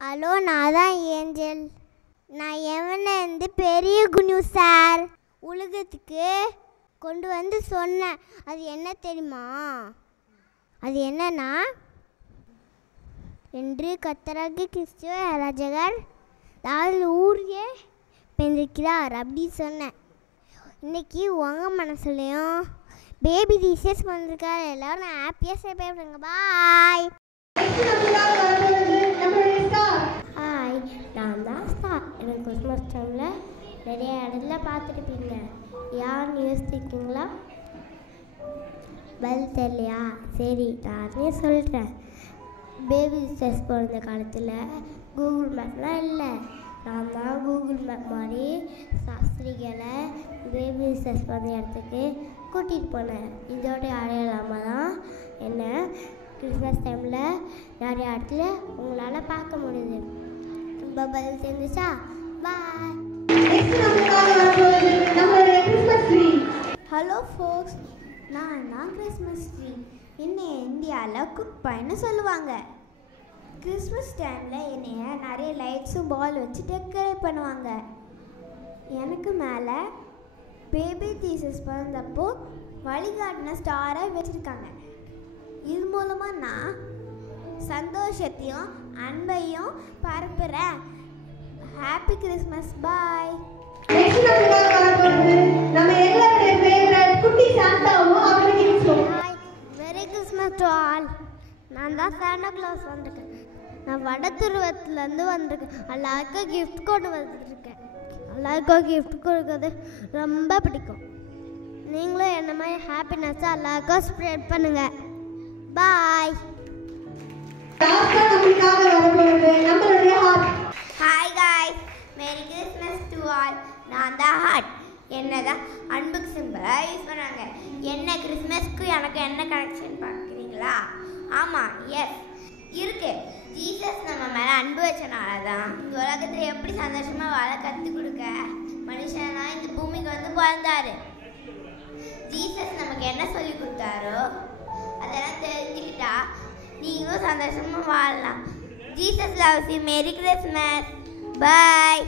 Hello, நான் தான் angel. நான் எவனேருந்து பெரிய குனு சார் உலகத்துக்கு கொண்டு வந்து சொன்னேன். அது என்ன தெரியுமா? அது என்னன்னா, என்று கத்தராகி கிறிஸ்துவ ரட்சகர் அதாவது ஊரே பெற்றிருக்கிறார் அப்படி சொன்னேன். இன்றைக்கி உங்கள் மனசுலையும் பேபி ஜீசஸ் வந்திருக்காரு. எல்லோரும் நான் ஹாப்பியாக செலிப்ரேட் பண்ணுங்க. பாய். ஹாய், நான் தான் ஸ்டார். எனக்கு கிறிஸ்மஸ் டைமில் நிறைய இடத்துல பார்த்துருப்பீங்க. யாருன்னு யோசிச்சிருக்கீங்களா? பதில் தெரியலையா? சரி, நானே சொல்கிறேன். பேபி ஜீசஸ் பிறந்த காலத்தில் கூகுள் மேப்லாம் இல்லை. நான் தான் கூகுள் மேப் மாதிரி சாஸ்திரிகளை பேபி ஜீசஸ் பிறந்த இடத்துக்கு கூட்டிகிட்டு போனேன். இதோட அடையாளமாக தான் என்ன கிறிஸ்மஸ் டைமில் நிறைய இடத்துல உங்களால் பார்க்க முடியுது. ரொம்ப பதில் தெரிஞ்சுச்சா? பாய். ஹலோ ஃபோக்ஸ், நான் தான் கிறிஸ்மஸ் ட்ரீ. என்னை இந்தியாவில் குப்பைன்னு சொல்லுவாங்க. கிறிஸ்மஸ் டைமில் என்னைய நிறைய லைட்ஸும் பால் வச்சு டெக்கரேட் பண்ணுவாங்க. எனக்கு மேலே பேபி ஜீசஸ் பிறந்தப்போ வழிகாட்டின ஸ்டாரை வச்சுருக்காங்க. இது மூலமாக நான் சந்தோஷத்தையும் அன்பையும் பரப்புகிறேன். Happy Christmas. Bye. Merry Christmas to all. நான் தான் சாண்டா கிளாஸ் வந்திருக்கேன். நான் வடதுருவத்துலேருந்து வந்திருக்கேன். எல்லாருக்கும் கிஃப்ட் கொண்டு வந்துருக்கேன். எல்லாருக்கும் கிஃப்ட் கொடுக்கறது ரொம்ப பிடிக்கும். நீங்களும் என்ன மாதிரி ஹாப்பினஸ்ஸாக எல்லாருக்கும் ஸ்ப்ரெட் பண்ணுங்கள். Bye. Hi guys, merry Christmas to all. நான் தான் ஹார்ட். என்னதான் அன்புக்கு சிம்பிளாக யூஸ் பண்ணாங்க. என்ன கிறிஸ்மஸ்க்கு எனக்கு என்ன கனெக்ஷன் பார்க்குறீங்களா? ஆமாம், எஸ் இருக்கு. ஜீசஸ் நம்ம மேலே அன்பு வச்சனால தான் இந்த உலகத்தில் எப்படி சந்தோஷமாக வாழ கற்றுக் கொடுக்க மனுஷனா இந்த பூமிக்கு வந்து பிறந்தாரு. ஜீசஸ் நமக்கு என்ன சொல்லி கொடுத்தாரோ அதெல்லாம் தெரிஞ்சுக்கிட்டா நீங்களும் சந்தோஷமாக வாழலாம். Jesus loves you. Merry Christmas. Bye.